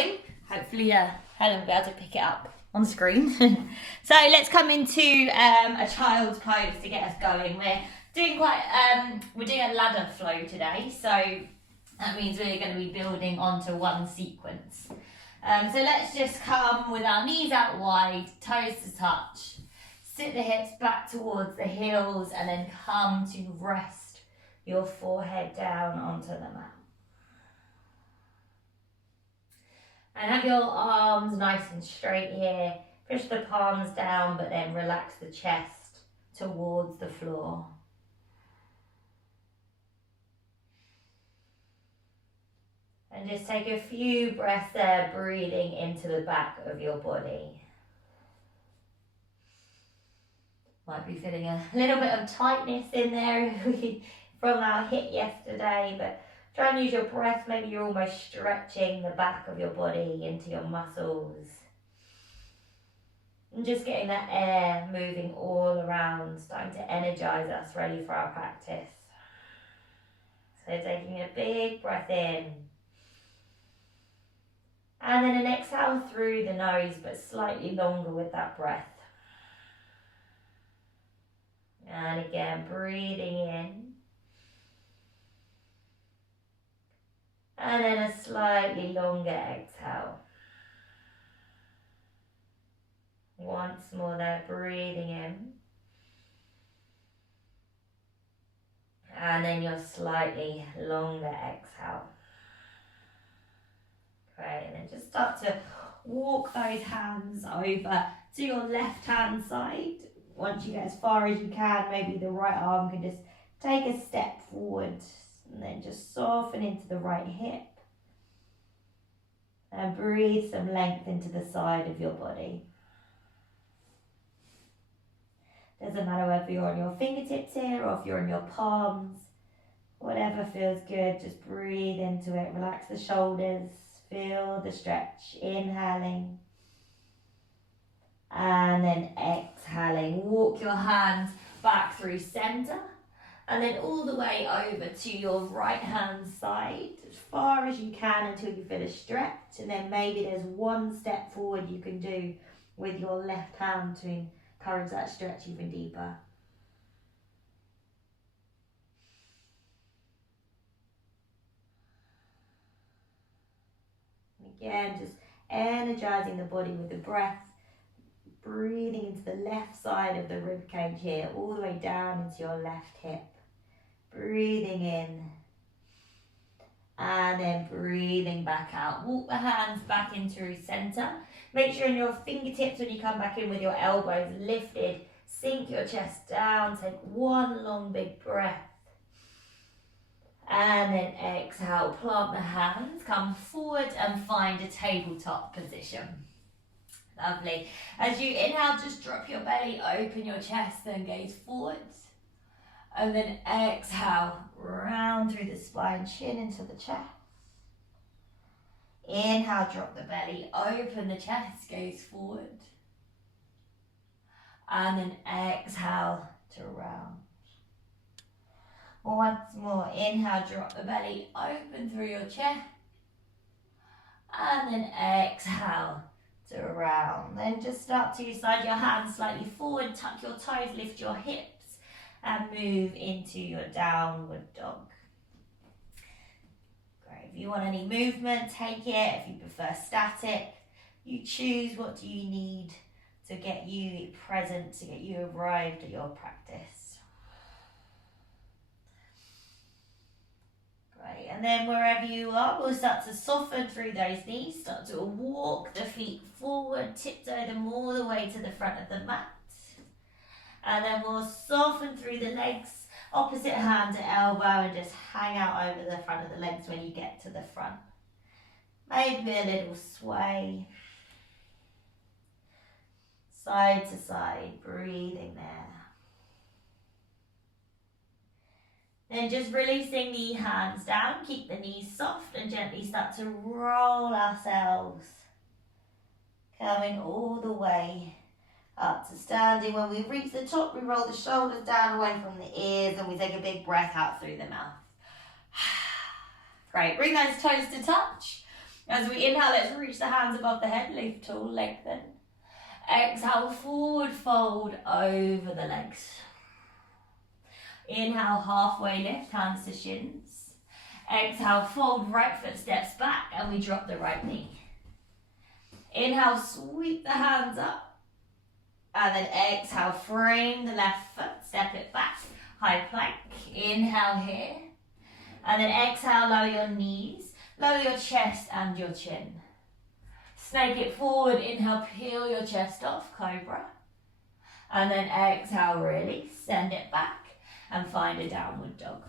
going. Hopefully Helen will be able to pick it up on screen. So let's come into a child's pose to get us going. We're doing a ladder flow today, so that means we're going to be building onto one sequence. So let's just come with our knees out wide, toes to touch, sit the hips back towards the heels, and then come to rest your forehead down onto the mat. And have your arms nice and straight here. Push the palms down, but then relax the chest towards the floor. And just take a few breaths there, breathing into the back of your body. Might be feeling a little bit of tightness in there from our hit yesterday, but try and use your breath. Maybe you're almost stretching the back of your body into your muscles. And just getting that air moving all around, starting to energize us, ready for our practice. So taking a big breath in. And then an exhale through the nose, but slightly longer with that breath. And again, breathing in. And then a slightly longer exhale. Once more there, breathing in. And then your slightly longer exhale. Great, and then just start to walk those hands over to your left hand side. Once you get as far as you can, maybe the right arm can just take a step forward and then just soften into the right hip. And breathe some length into the side of your body. Doesn't matter whether you're on your fingertips here or if you're on your palms. Whatever feels good, just breathe into it. Relax the shoulders. Feel the stretch, inhaling and then exhaling. Walk your hands back through center and then all the way over to your right hand side as far as you can until you feel a stretch, and then maybe there's one step forward you can do with your left hand to encourage that stretch even deeper. Again, just energizing the body with the breath, breathing into the left side of the rib cage here, all the way down into your left hip. Breathing in, and then breathing back out. Walk the hands back into center. Make sure in your fingertips when you come back in with your elbows lifted, sink your chest down, take one long big breath. And then exhale, plant the hands, come forward and find a tabletop position. Lovely. As you inhale, just drop your belly, open your chest, then gaze forwards. And then exhale, round through the spine, chin into the chest. Inhale, drop the belly, open the chest, gaze forward. And then exhale to round. Once more, inhale, drop the belly, open through your chest. And then exhale to round. Then just start to slide your hands slightly forward, tuck your toes, lift your hips, and move into your downward dog. Great, if you want any movement, take it. If you prefer static, you choose what do you need to get you present, to get you arrived at your practice. Great, and then wherever you are, we'll start to soften through those knees, start to walk the feet forward, tiptoe them all the way to the front of the mat. And then we'll soften through the legs, opposite hand to elbow, and just hang out over the front of the legs when you get to the front. Maybe a little sway. Side to side, breathing there. Then just releasing the hands down, keep the knees soft and gently start to roll ourselves. Coming all the way up to standing. When we reach the top, we roll the shoulders down away from the ears and we take a big breath out through the mouth. Great, bring those toes to touch. As we inhale, let's reach the hands above the head, lift tall, lengthen. Exhale, forward fold over the legs. Inhale, halfway lift, hands to shins. Exhale, fold right foot steps back and we drop the right knee. Inhale, sweep the hands up. And then exhale, frame the left foot, step it back, high plank. Inhale here. And then exhale, lower your knees, lower your chest and your chin. Snake it forward, inhale, peel your chest off, cobra. And then exhale, release, send it back and find a downward dog.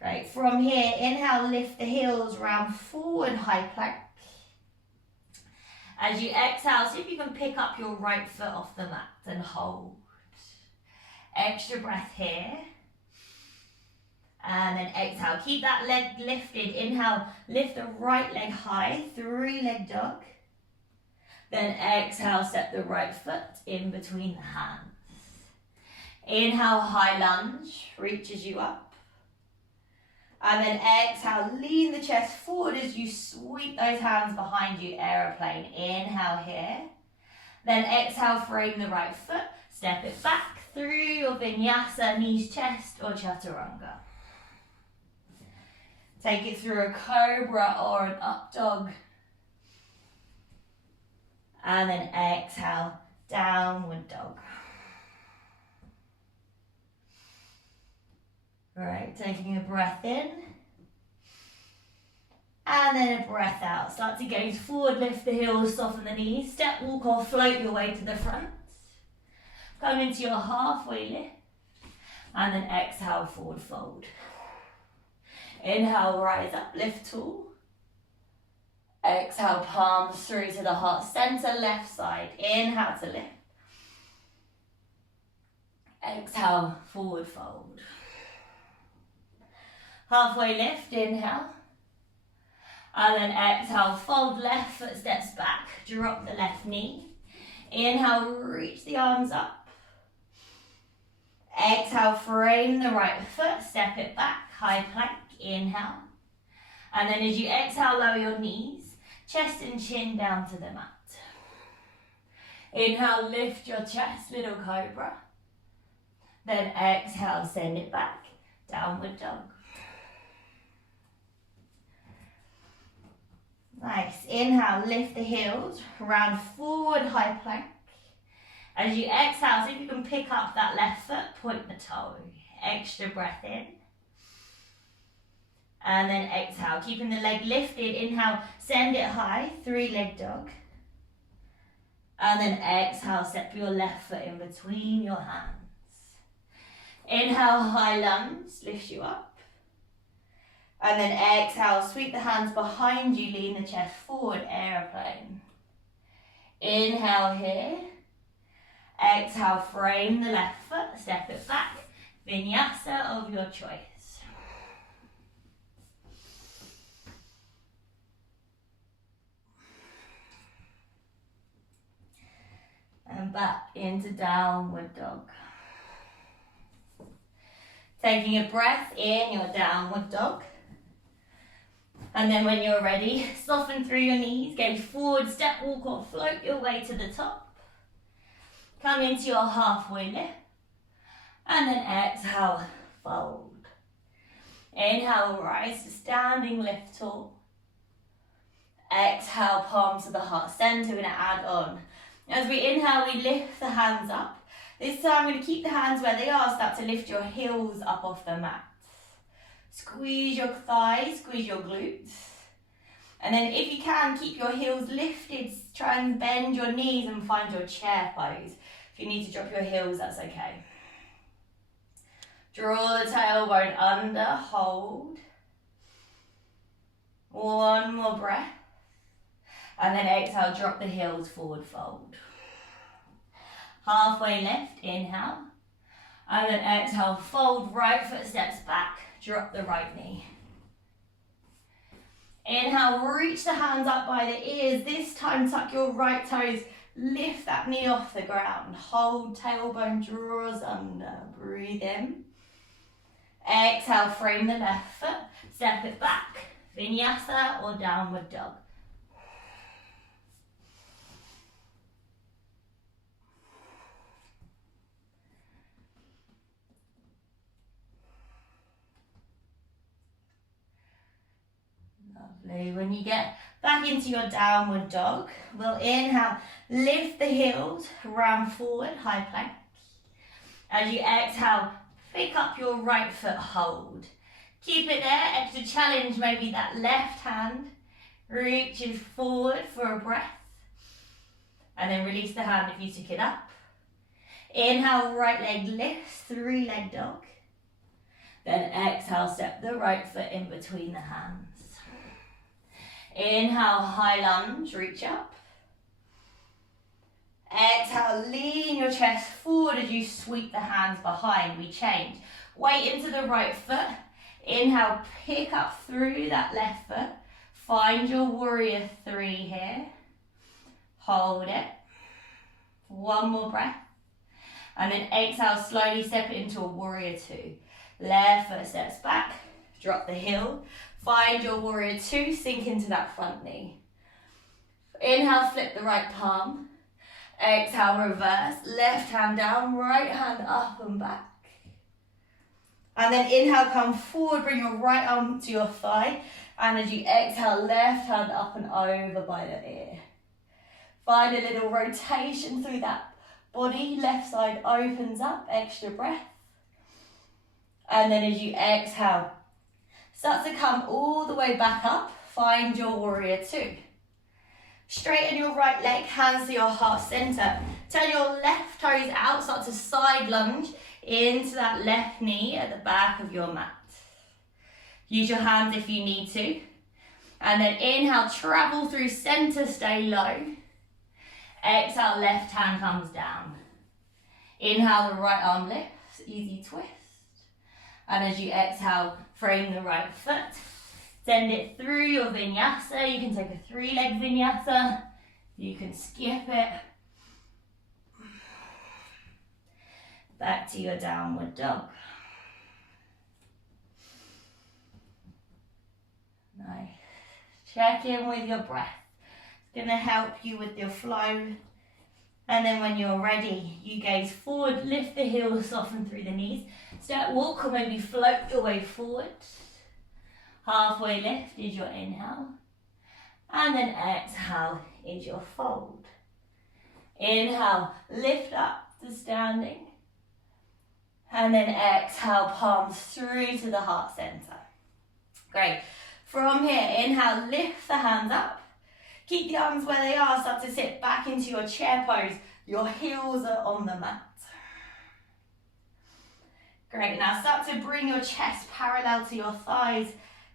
Great, from here, inhale, lift the heels, round forward, high plank. As you exhale, see if you can pick up your right foot off the mat and hold. Extra breath here. And then exhale, keep that leg lifted. Inhale, lift the right leg high, 3-leg dog. Then exhale, step the right foot in between the hands. Inhale, high lunge, reaches you up. And then exhale, lean the chest forward as you sweep those hands behind you, aeroplane. Inhale here. Then exhale, frame the right foot, step it back through your vinyasa, knees, chest, or chaturanga. Take it through a cobra or an up dog. And then exhale, downward dog. Right, taking a breath in. And then a breath out. Start to gaze forward, lift the heels, soften the knees. Step, walk or float your way to the front. Come into your halfway lift. And then exhale, forward fold. Inhale, rise up, lift tall. Exhale, palms through to the heart center, left side. Inhale to lift. Exhale, forward fold. Halfway lift, inhale. And then exhale, fold left foot steps back, drop the left knee. Inhale, reach the arms up. Exhale, frame the right foot, step it back, high plank. Inhale. And then as you exhale, lower your knees, chest and chin down to the mat. Inhale, lift your chest, little cobra. Then exhale, send it back, downward dog. Nice. Inhale, lift the heels, round forward, high plank. As you exhale, see if you can pick up that left foot, point the toe. Extra breath in. And then exhale, keeping the leg lifted. Inhale, send it high, 3-leg dog. And then exhale, step your left foot in between your hands. Inhale, high lunge, lift you up. And then exhale, sweep the hands behind you, lean the chest forward, aeroplane. Inhale here. Exhale, frame the left foot, step it back. Vinyasa of your choice. And back into downward dog. Taking a breath in your downward dog. And then when you're ready, soften through your knees, gaze forward, step, walk or float your way to the top. Come into your halfway lift. And then exhale, fold. Inhale, rise to standing, lift tall. Exhale, palms to the heart center, we're gonna add on. As we inhale, we lift the hands up. This time, we're going to keep the hands where they are. Start to lift your heels up off the mat. Squeeze your thighs, squeeze your glutes. And then if you can, keep your heels lifted. Try and bend your knees and find your chair pose. If you need to drop your heels, that's okay. Draw the tailbone under, hold. One more breath. And then exhale, drop the heels, forward fold. Halfway lift, inhale. And then exhale, fold, right foot steps back, drop the right knee. Inhale, reach the hands up by the ears. This time, tuck your right toes, lift that knee off the ground. Hold, tailbone draws under, breathe in. Exhale, frame the left foot, step it back, Vinyasa or downward dog. Lovely. When you get back into your downward dog, we'll inhale, lift the heels, round forward, high plank. As you exhale, pick up your right foot, hold. Keep it there, extra challenge, maybe that left hand reaches forward for a breath. And then release the hand if you took it up. Inhale, right leg lifts, 3-leg dog. Then exhale, step the right foot in between the hands. Inhale, high lunge, reach up. Exhale, lean your chest forward as you sweep the hands behind. We change. Weight into the right foot. Inhale, pick up through that left foot. Find your warrior 3 here. Hold it. One more breath. And then exhale, slowly step it into a warrior 2. Left foot steps back. Drop the heel. Find your warrior 2. Sink into that front knee. Inhale, flip the right palm. Exhale, reverse. Left hand down, right hand up and back. And then inhale, come forward, bring your right arm to your thigh. And as you exhale, left hand up and over by the ear. Find a little rotation through that body. Left side opens up, extra breath. And then as you exhale, start to come all the way back up. Find your warrior 2. Straighten your right leg, hands to your heart center. Turn your left toes out, start to side lunge into that left knee at the back of your mat. Use your hands if you need to. And then inhale, travel through center, stay low. Exhale, left hand comes down. Inhale, the right arm lifts, easy twist. And as you exhale, frame the right foot. Send it through your vinyasa. You can take a 3-leg vinyasa. You can skip it. Back to your downward dog. Nice. Check in with your breath. It's going to help you with your flow. And then when you're ready, you gaze forward, lift the heels, soften through the knees. Step walk or maybe float your way forward. Halfway lift is your inhale. And then exhale is your fold. Inhale, lift up to standing. And then exhale, palms through to the heart center. Great. From here, inhale, lift the hands up. Keep the arms where they are. Start to sit back into your chair pose. Your heels are on the mat. Great. Now start to bring your chest parallel to your thighs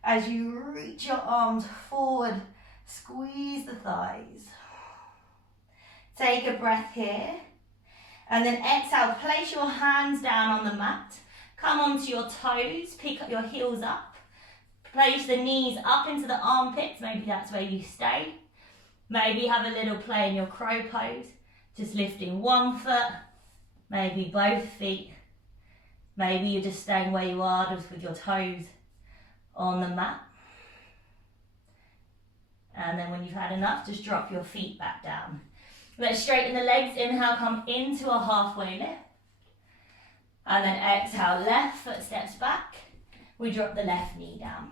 as you reach your arms forward. Squeeze the thighs. Take a breath here. And then exhale, place your hands down on the mat. Come onto your toes, pick up your heels up. Place the knees up into the armpits, maybe that's where you stay. Maybe have a little play in your crow pose, just lifting one foot, maybe both feet. Maybe you're just staying where you are, just with your toes on the mat. And then when you've had enough, just drop your feet back down. Let's straighten the legs. Inhale, come into a halfway lift. And then exhale, left foot steps back. We drop the left knee down.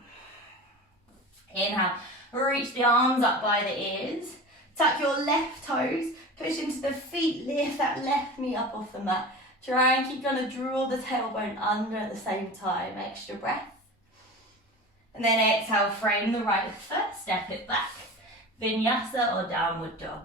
Inhale, reach the arms up by the ears. Tuck your left toes, push into the feet, lift that left knee up off the mat. Try and keep trying to draw the tailbone under at the same time. Extra breath. And then exhale, frame the right foot, step it back. Vinyasa or downward dog.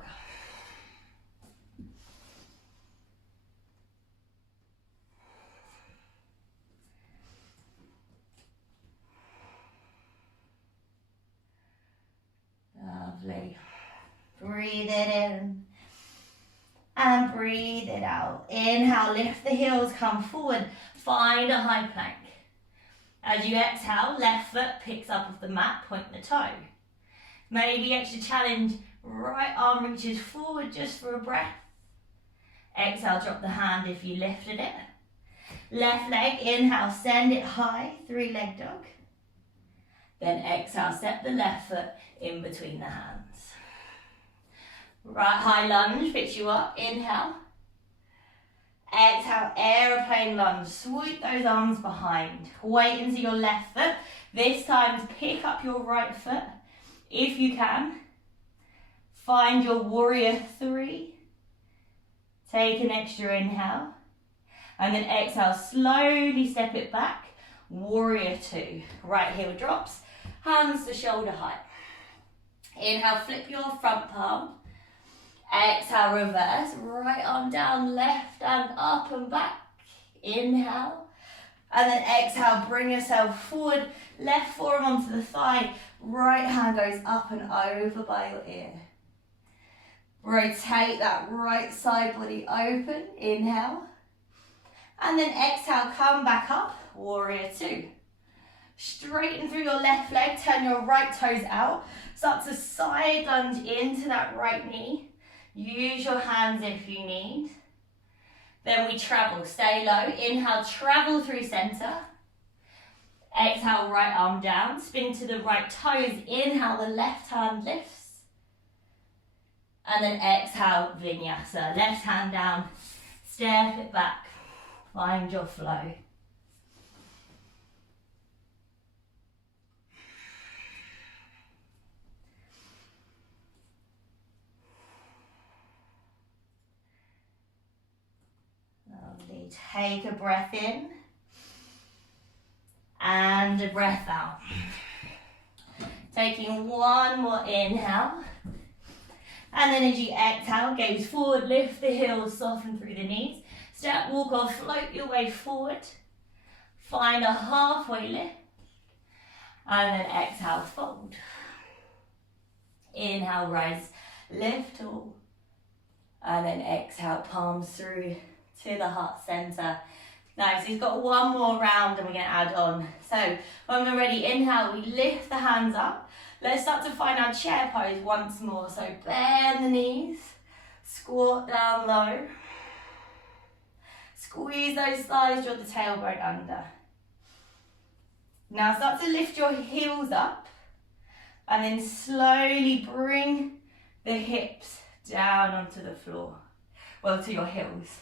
Lovely. Breathe it in and breathe it out. Inhale, lift the heels, come forward. Find a high plank. As you exhale, left foot picks up off the mat, point the toe. Maybe extra challenge, right arm reaches forward just for a breath. Exhale, drop the hand if you lifted it. Left leg, inhale, send it high, 3-leg dog. Then exhale, step the left foot in between the hands. Right high lunge, picks you up, inhale. Exhale, aeroplane lunge, sweep those arms behind. Weight into your left foot. This time pick up your right foot if you can. Find your warrior 3. Take an extra inhale. And then exhale, slowly step it back. Warrior 2. Right heel drops, hands to shoulder height. Inhale, flip your front palm. Exhale, reverse, right arm down, left hand up and back. Inhale. And then exhale, bring yourself forward, left forearm onto the thigh, right hand goes up and over by your ear. Rotate that right side body open, inhale. And then exhale, come back up, warrior 2. Straighten through your left leg, turn your right toes out. Start to side lunge into that right knee. Use your hands if you need. Then we travel, stay low. Inhale, travel through center. Exhale, right arm down. Spin to the right toes. Inhale, the left hand lifts. And then exhale, Vinyasa. Left hand down, step it back. Find your flow. Lovely. Take a breath in and a breath out. Taking one more inhale. And then as you exhale, gaze forward, lift the heels, soften through the knees. Step, walk or float your way forward. Find a halfway lift. And then exhale, fold. Inhale, rise, lift all. And then exhale, palms through to the heart center. Nice, we've got one more round and we're going to add on. So when we're ready, inhale, we lift the hands up. Let's start to find our chair pose once more. So bend the knees, squat down low. Squeeze those thighs, draw the tailbone under. Now start to lift your heels up and then slowly bring the hips down onto the floor. Well, to your heels.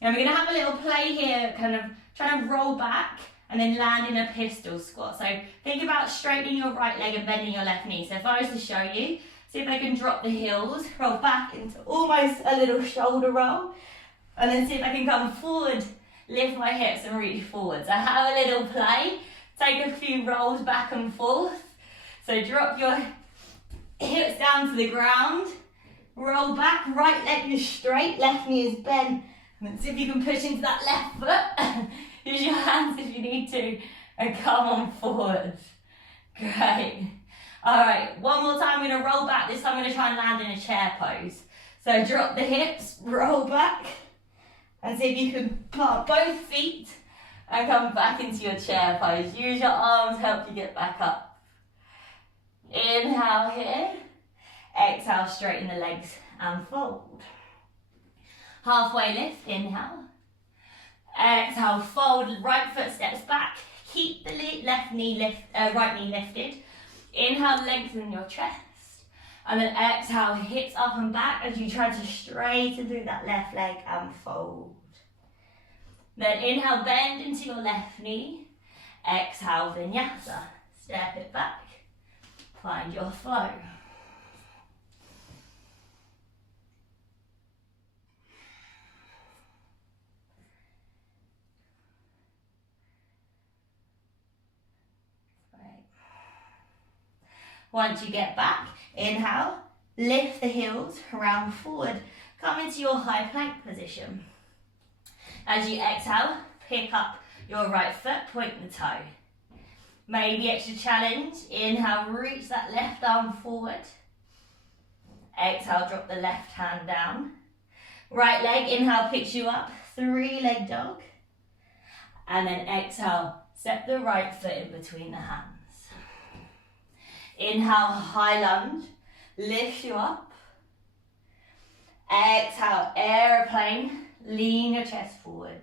And we're going to have a little play here, kind of trying to roll back and then land in a pistol squat. So think about straightening your right leg and bending your left knee. So if I was to show you, see if I can drop the heels, roll back into almost a little shoulder roll. And then see if I can come forward, lift my hips and reach forward. So have a little play, take a few rolls back and forth. So drop your hips down to the ground, roll back, right leg is straight, left knee is bent. And then see if you can push into that left foot. Use your hands if you need to and come on forward. Great. All right, one more time, I'm gonna roll back. This time I'm gonna try and land in a chair pose. So drop the hips, roll back. And see if you can plant both feet and come back into your chair pose. Use your arms to help you get back up. Inhale here. Exhale, straighten the legs and fold. Halfway lift, inhale. Exhale, fold, right foot steps back. Keep the right knee lifted. Inhale, lengthen your chest. And then exhale, hips up and back as you try to straighten through that left leg and fold. Then inhale, bend into your left knee. Exhale, Vinyasa. Step it back. Find your flow. Once you get back, inhale, lift the heels, round forward, come into your high plank position. As you exhale, pick up your right foot, point the toe. Maybe extra challenge, inhale, reach that left arm forward. Exhale, drop the left hand down. Right leg, inhale, picks you up, 3-leg dog. And then exhale, step the right foot in between the hands. Inhale, high lunge, lift you up. Exhale, aeroplane, lean your chest forward.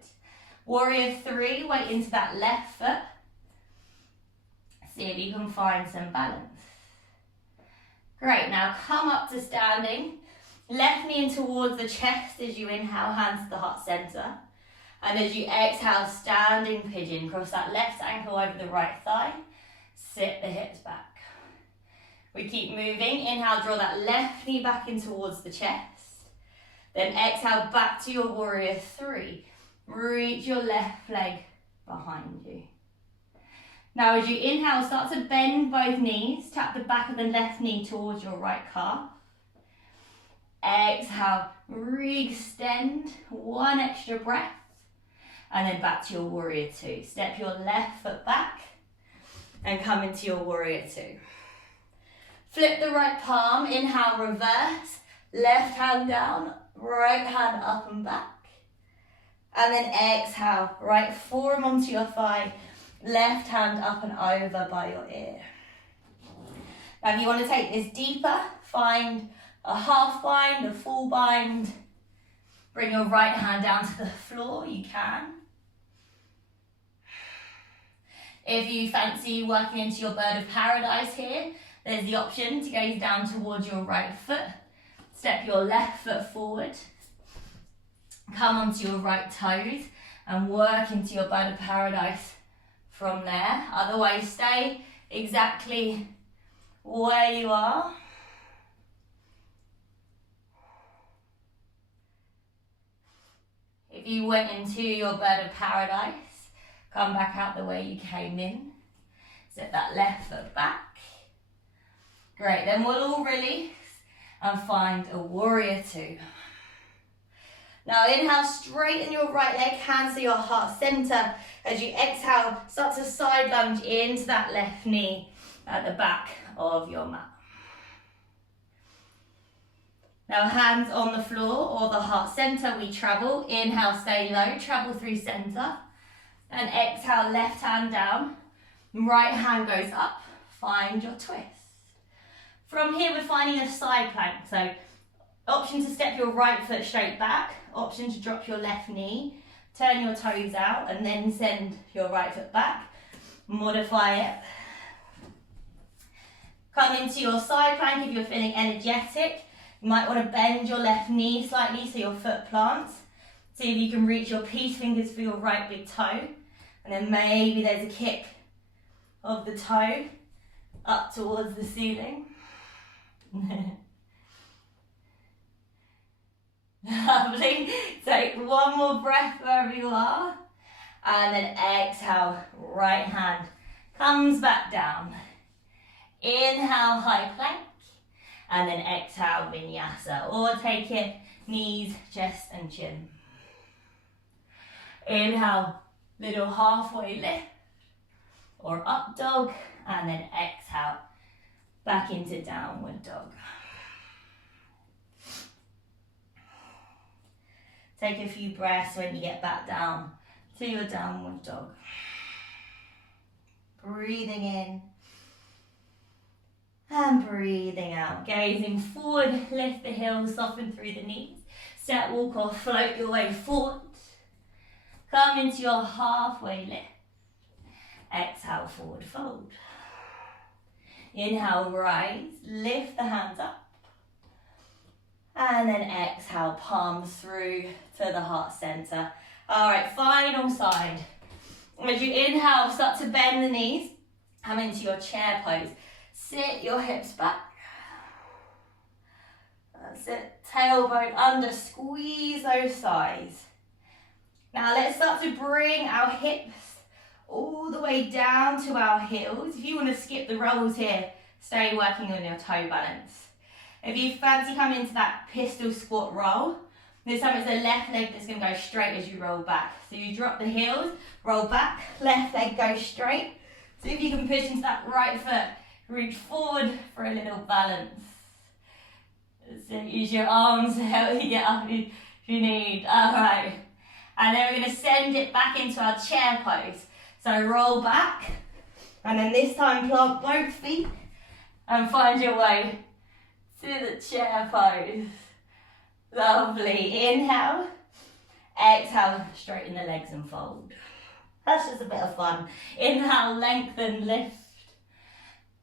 Warrior 3, weight into that left foot. See if you can find some balance. Great, now come up to standing. Left knee in towards the chest as you inhale, hands to the heart center. And as you exhale, standing pigeon. Cross that left ankle over the right thigh. Sit the hips back. We keep moving. Inhale, draw that left knee back in towards the chest. Then exhale, back to your warrior three. Reach your left leg behind you. Now as you inhale, start to bend both knees. Tap the back of the left knee towards your right calf. Exhale, re-extend, one extra breath. And then back to your warrior two. Step your left foot back and come into your warrior two. Flip the right palm, inhale, reverse. Left hand down, right hand up and back. And then exhale, right forearm onto your thigh, left hand up and over by your ear. Now if you want to take this deeper, find a half bind, a full bind. Bring your right hand down to the floor, you can. If you fancy working into your bird of paradise here, there's the option to gaze down towards your right foot. Step your left foot forward. Come onto your right toes and work into your bird of paradise from there. Otherwise, stay exactly where you are. If you went into your bird of paradise, come back out the way you came in. Set that left foot back. Great, then we'll all release and find a warrior two. Now inhale, straighten your right leg, hands to your heart center. As you exhale, start to side lunge into that left knee at the back of your mat. Now hands on the floor or the heart center, we travel. Inhale, stay low, travel through center. And exhale, left hand down, right hand goes up, find your twist. From here, we're finding a side plank. So option to step your right foot straight back, option to drop your left knee, turn your toes out and then send your right foot back. Modify it. Come into your side plank if you're feeling energetic. You might want to bend your left knee slightly so your foot plants. See if you can reach your peace fingers for your right big toe. And then maybe there's a kick of the toe up towards the ceiling. Lovely. Take one more breath wherever you are. And then exhale, right hand comes back down. Inhale, high plank. And then exhale, Vinyasa. Or take it, knees, chest and chin. Inhale, little halfway lift. Or up dog. And then exhale, back into downward dog. Take a few breaths when you get back down to your downward dog. Breathing in and breathing out. Gazing forward, lift the heels, soften through the knees. Step, walk or float your way forward. Come into your halfway lift. Exhale, forward fold. Inhale, rise, lift the hands up. And then exhale, palms through to the heart center. All right, final side. As you inhale, start to bend the knees. Come into your chair pose. Sit your hips back. That's it. Tailbone under, squeeze those thighs. Now let's start to bring our hips all the way down to our heels. If you want to skip the rolls here, stay working on your toe balance. If you fancy coming into that pistol squat roll, this time it's the left leg that's going to go straight as you roll back. So you drop the heels, roll back, left leg goes straight. So if you can push into that right foot, reach forward for a little balance. So use your arms to help you get up if you need. All right. And then we're going to send it back into our chair pose. So roll back, and then this time plant both feet and find your way to the chair pose. Lovely. Inhale, exhale, straighten the legs and fold. That's just a bit of fun. Inhale, lengthen, lift.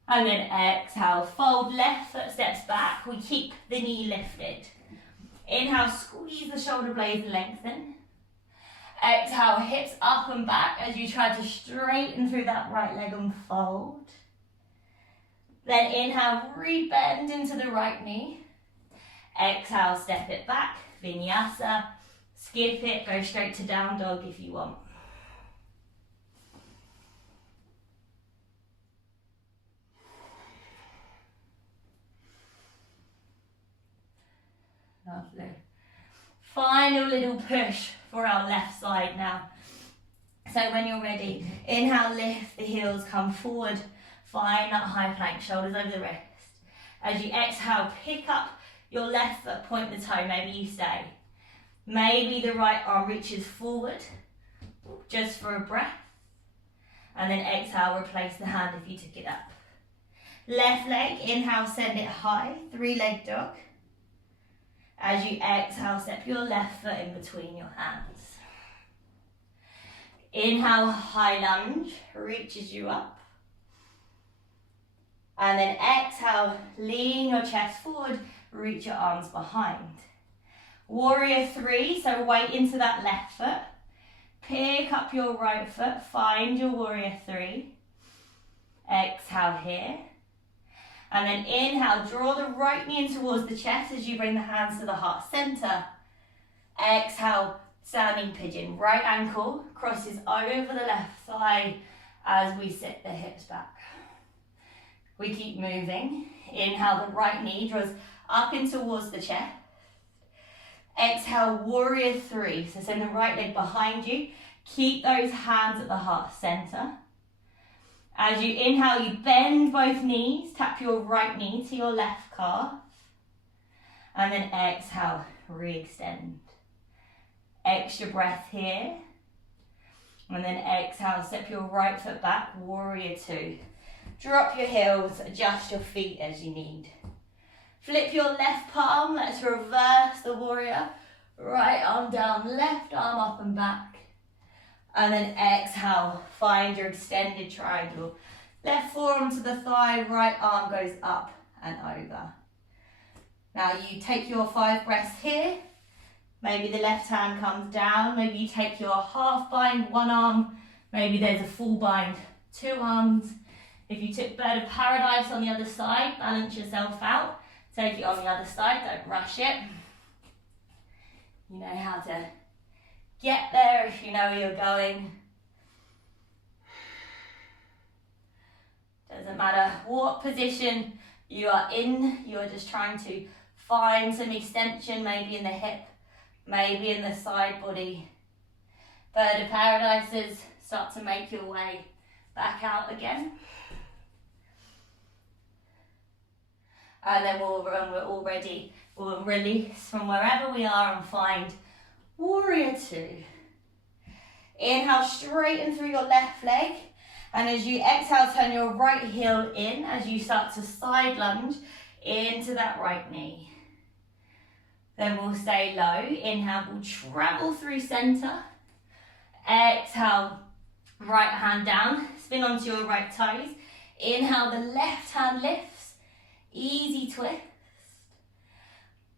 And then exhale, fold left foot steps back. We keep the knee lifted. Inhale, squeeze the shoulder blades and lengthen. Exhale, hips up and back as you try to straighten through that right leg and fold. Then inhale, re-bend into the right knee. Exhale, step it back, Vinyasa. Skip it, go straight to down dog if you want. Lovely. Final little push for our left side now. So when you're ready, inhale, lift the heels, come forward. Find that high plank, shoulders over the wrist. As you exhale, pick up your left foot, point the toe, maybe you stay. Maybe the right arm reaches forward, just for a breath. And then exhale, replace the hand if you took it up. Left leg, inhale, send it high, 3-leg dog. As you exhale, step your left foot in between your hands. Inhale, high lunge, reaches you up. And then exhale, lean your chest forward, reach your arms behind. Warrior 3, so weight into that left foot. Pick up your right foot, find your warrior 3. Exhale here. And then inhale, draw the right knee in towards the chest as you bring the hands to the heart center. Exhale, standing pigeon. Right ankle crosses over the left thigh as we sit the hips back. We keep moving. Inhale, the right knee draws up in towards the chest. Exhale, warrior 3. So send the right leg behind you. Keep those hands at the heart center. As you inhale, you bend both knees, tap your right knee to your left calf. And then exhale, re-extend. Extra breath here. And then exhale, step your right foot back, warrior 2. Drop your heels, adjust your feet as you need. Flip your left palm, let's reverse the warrior. Right arm down, left arm up and back. And then exhale, find your extended triangle. Left forearm to the thigh, right arm goes up and over. Now you take your 5 breaths here. Maybe the left hand comes down. Maybe you take your half bind, 1 arm. Maybe there's a full bind, 2 arms. If you took bird of paradise on the other side, balance yourself out. Take it on the other side, don't rush it. You know how to get there if you know where you're going. Doesn't matter what position you are in, you're just trying to find some extension, maybe in the hip, maybe in the side body. Bird of paradises, start to make your way back out again. And then when we're all ready, we'll release from wherever we are and find warrior 2. Inhale, straighten through your left leg. And as you exhale, turn your right heel in as you start to side lunge into that right knee. Then we'll stay low. Inhale, we'll travel through center. Exhale, right hand down, spin onto your right toes. Inhale, the left hand lifts. Easy twist.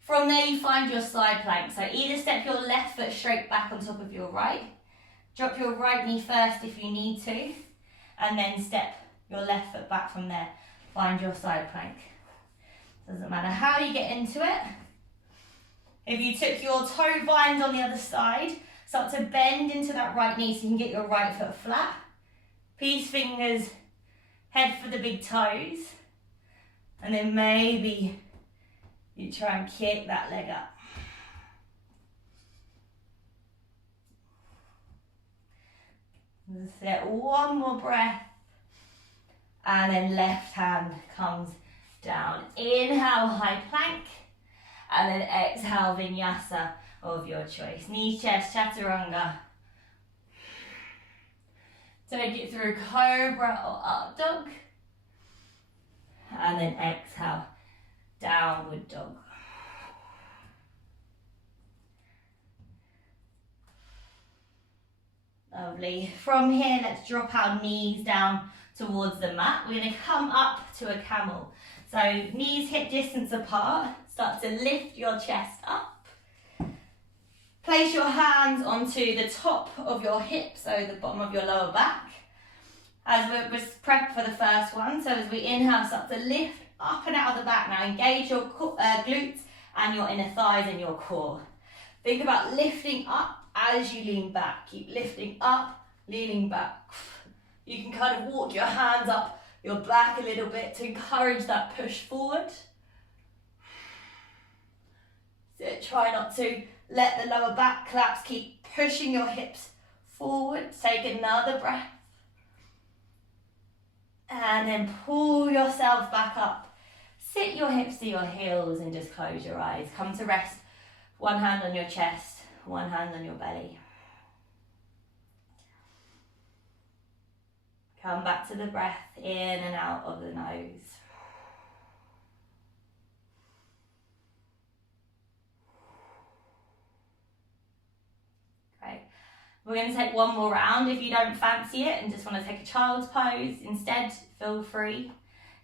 From there you find your side plank. So either step your left foot straight back on top of your right. Drop your right knee first if you need to. And then step your left foot back from there. Find your side plank. Doesn't matter how you get into it. If you took your toe bind on the other side, start to bend into that right knee so you can get your right foot flat. Peace fingers, head for the big toes. And then maybe you try and kick that leg up. Just get 1 more breath. And then left hand comes down. Inhale, high plank. And then exhale, vinyasa of your choice. Knee, chest, chaturanga. Take it through cobra or up dog. And then exhale, downward dog. Lovely. From here, let's drop our knees down towards the mat. We're going to come up to a camel. So knees hip distance apart. Start to lift your chest up. Place your hands onto the top of your hips, so the bottom of your lower back. As we're prepped for the first one, so as we inhale, start to lift up and out of the back. Now engage your glutes and your inner thighs and your core. Think about lifting up as you lean back. Keep lifting up, leaning back. You can kind of walk your hands up your back a little bit to encourage that push forward. So try not to let the lower back collapse. Keep pushing your hips forward. Take another breath. And then pull yourself back up. Sit your hips to your heels and just close your eyes. Come to rest. One hand on your chest, one hand on your belly. Come back to the breath, in and out of the nose. Great. We're going to take one more round. If you don't fancy it and just want to take a child's pose instead, feel free.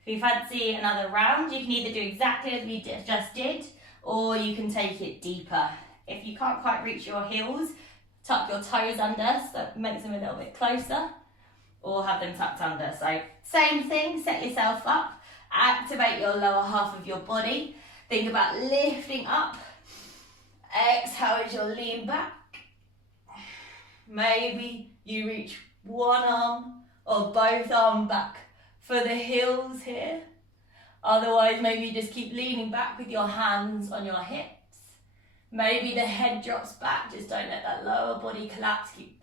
If you fancy another round, you can either do exactly as we just did, or you can take it deeper. If you can't quite reach your heels, tuck your toes under so that makes them a little bit closer, or have them tucked under. So same thing, set yourself up, activate your lower half of your body. Think about lifting up. Exhale as you lean back. Maybe you reach one arm or both arms back for the heels here. Otherwise, maybe you just keep leaning back with your hands on your hips. Maybe the head drops back, just don't let that lower body collapse. Keep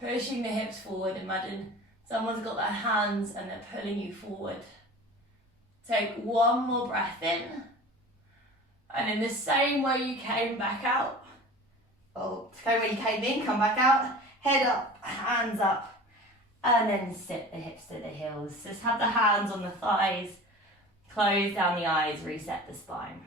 pushing the hips forward. Imagine someone's got their hands and they're pulling you forward. Take one more breath in. And in the same way you came back out, same way you came in, come back out, head up, hands up, and then sit the hips to the heels. Just have the hands on the thighs, close down the eyes, reset the spine.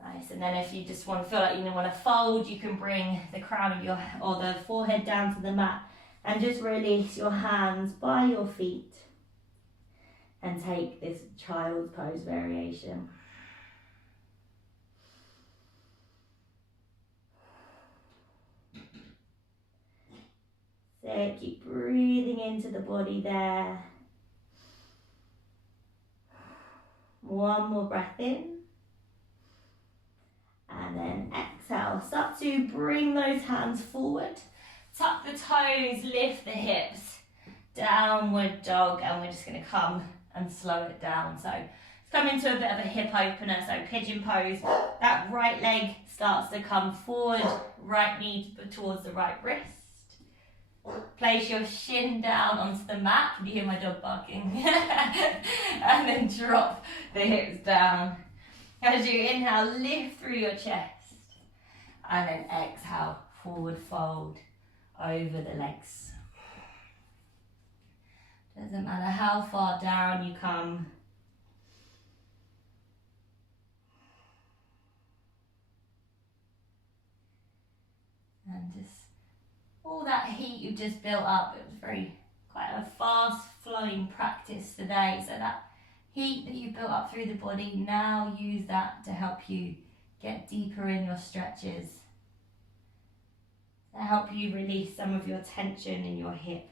Nice, and then if you just want to feel like you want to fold, you can bring the crown of your, or the forehead down to the mat and just release your hands by your feet and take this child's pose variation. So keep breathing into the body there. One more breath in. And then exhale. Start to bring those hands forward. Tuck the toes, lift the hips. Downward dog, and we're just going to come and slow it down. So let's come into a bit of a hip opener. So pigeon pose. That right leg starts to come forward. Right knee towards the right wrist. Place your shin down onto the mat. Can you hear my dog barking? And then drop the hips down. As you inhale, lift through your chest. And then exhale, forward fold over the legs. Doesn't matter how far down you come. And just all that heat you've just built up. It was quite a fast flowing practice today. So that heat that you built up through the body, now use that to help you get deeper in your stretches, to help you release some of your tension in your hips.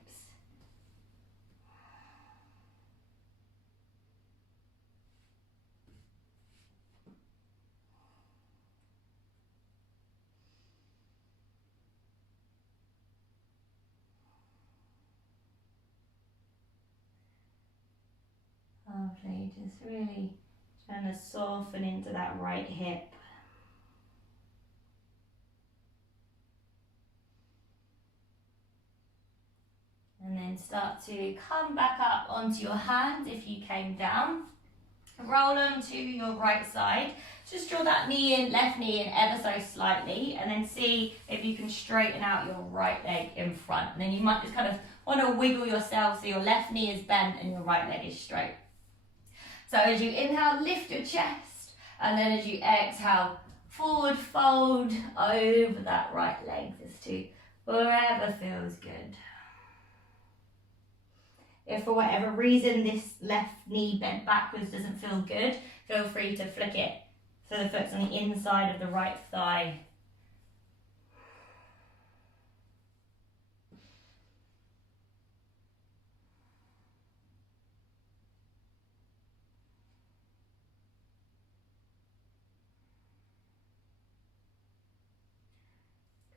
Lovely, just really trying to soften into that right hip. And then start to come back up onto your hands if you came down. Roll them to your right side. Just draw that knee in, left knee in ever so slightly, and then see if you can straighten out your right leg in front. And then you might just kind of want to wiggle yourself so your left knee is bent and your right leg is straight. So as you inhale, lift your chest, and then as you exhale, forward fold over that right leg, just to wherever feels good. If for whatever reason this left knee bent backwards doesn't feel good, feel free to flick it so the foot's on the inside of the right thigh.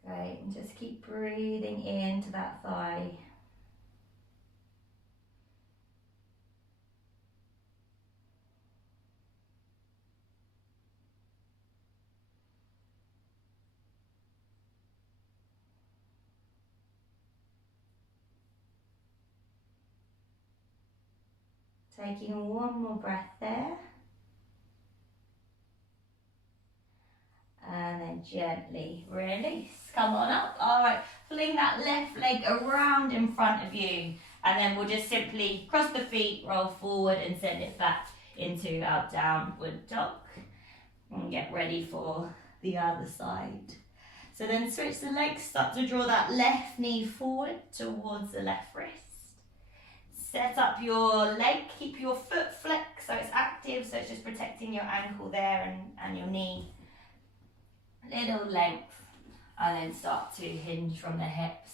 Great, and just keep breathing into that thigh. Taking one more breath there. And then gently release. Come on up. All right, fling that left leg around in front of you. And then we'll just simply cross the feet, roll forward and send it back into our downward dog. And get ready for the other side. So then switch the legs, start to draw that left knee forward towards the left wrist. Set up your leg, keep your foot flexed so it's active, so it's just protecting your ankle there and your knee. Little length, and then start to hinge from the hips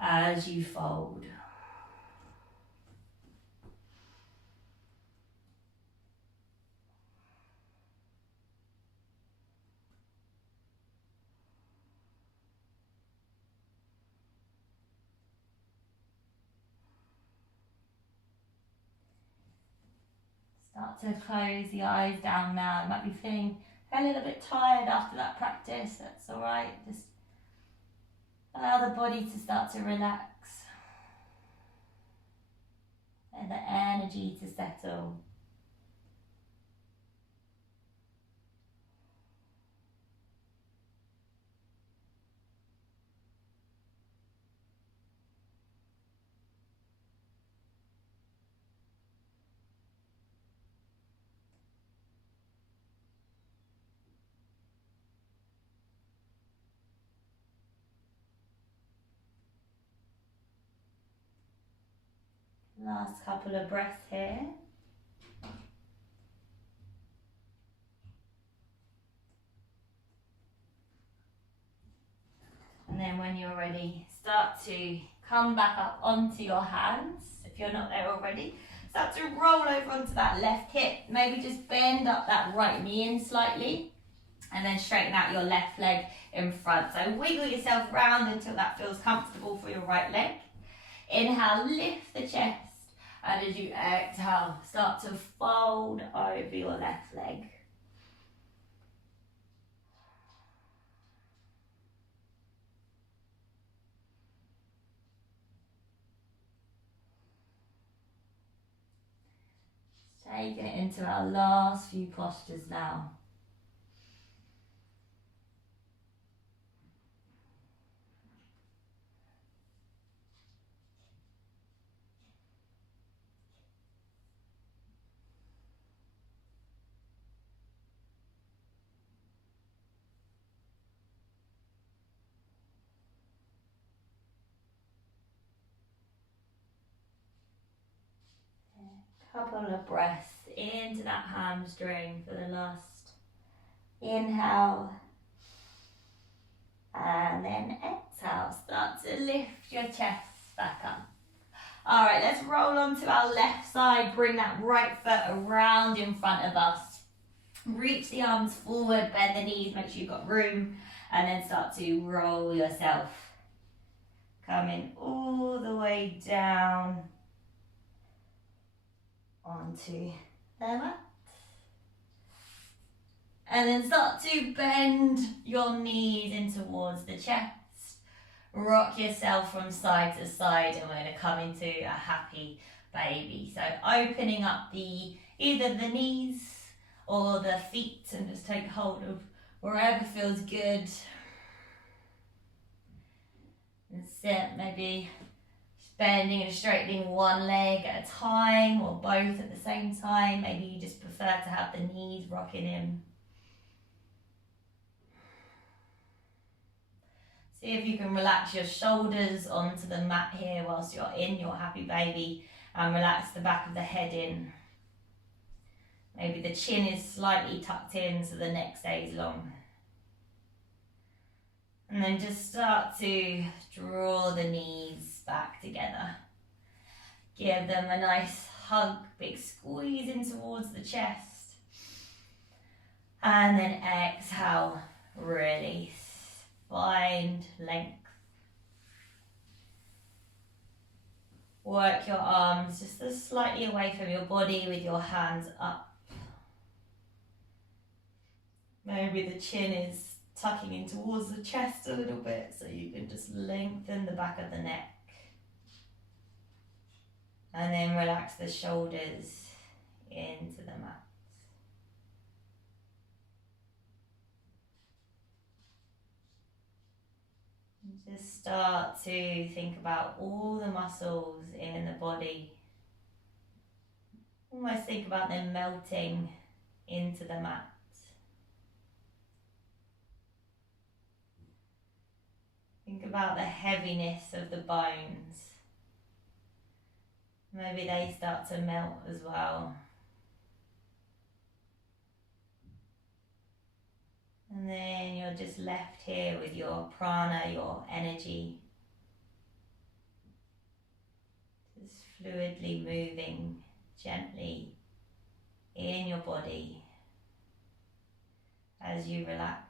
as you fold. Start to close the eyes down now. You might be feeling a little bit tired after that practice. That's all right. Just allow the body to start to relax and the energy to settle. Last couple of breaths here. And then when you're ready, start to come back up onto your hands. If you're not there already, start to roll over onto that left hip. Maybe just bend up that right knee in slightly. And then straighten out your left leg in front. So wiggle yourself round until that feels comfortable for your right leg. Inhale, lift the chest. And as you exhale, start to fold over your left leg. Taking it into our last few postures now. Couple of breaths into that hamstring for the last inhale, and then exhale. Start to lift your chest back up. All right, let's roll onto our left side. Bring that right foot around in front of us. Reach the arms forward, bend the knees, make sure you've got room, and then start to roll yourself. Coming all the way down onto the mat. And then start to bend your knees in towards the chest. Rock yourself from side to side, and we're going to come into a happy baby. So opening up either the knees or the feet, and just take hold of wherever feels good. And sit, maybe bending and straightening one leg at a time or both at the same time. Maybe you just prefer to have the knees rocking in. See if you can relax your shoulders onto the mat here whilst you're in your happy baby, And relax the back of the head in. Maybe the chin is slightly tucked in so the neck stays long. And then just start to draw the knees back together. Give them a nice hug, big squeeze in towards the chest. And then exhale, release. Find length. Work your arms just slightly away from your body with your hands up. Maybe the chin is tucking in towards the chest a little bit, so you can just lengthen the back of the neck. And then relax the shoulders into the mat. And just start to think about all the muscles in the body. Almost think about them melting into the mat. Think about the heaviness of the bones. Maybe they start to melt as well. And then you're just left here with your prana, your energy. Just fluidly moving gently in your body as you relax.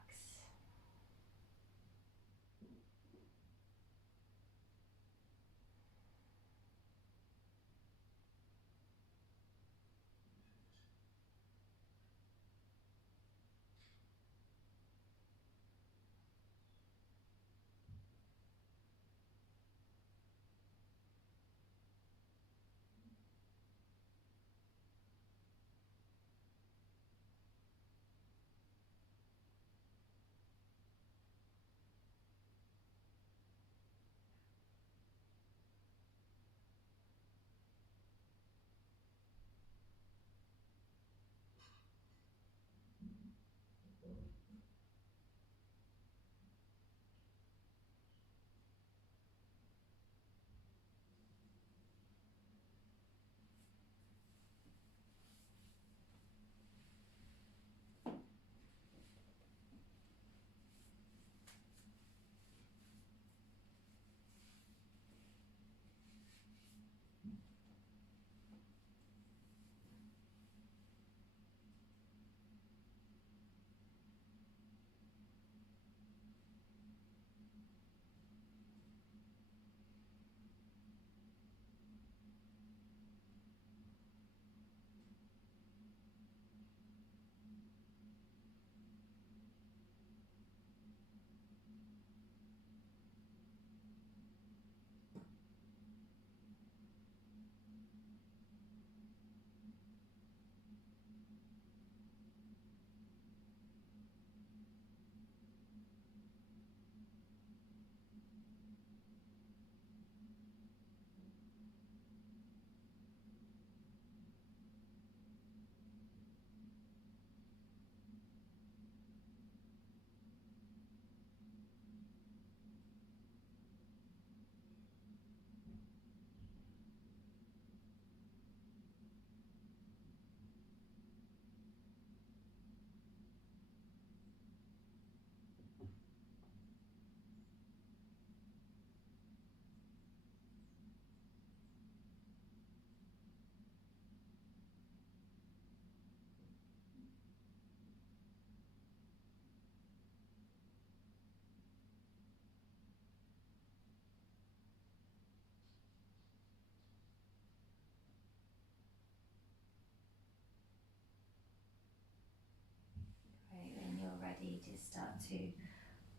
Just start to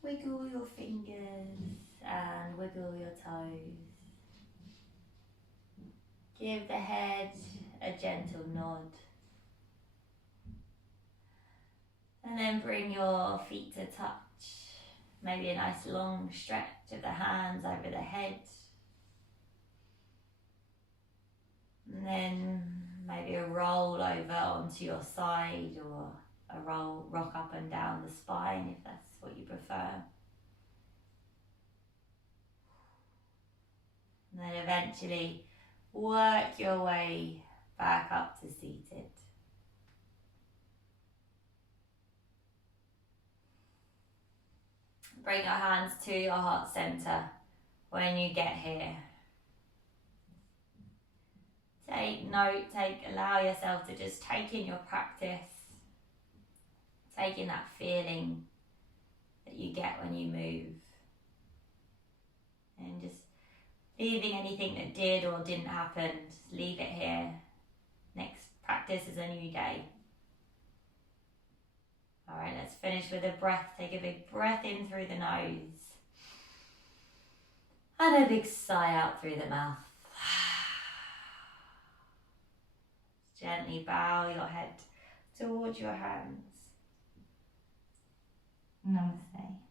wiggle your fingers and wiggle your toes. Give the head a gentle nod. And then bring your feet to touch. Maybe a nice long stretch of the hands over the head. And then maybe a roll over onto your side, or a rock up and down the spine if that's what you prefer. And then eventually work your way back up to seated. Bring your hands to your heart center when you get here. Take note, allow yourself to just take in your practice, take in that feeling that you get when you move, and just leaving anything that did or didn't happen, just leave it here. Next practice is a new day. All right, let's finish with a breath. Take a big breath in through the nose and a big sigh out through the mouth. Gently bow your head towards your hands. Namaste.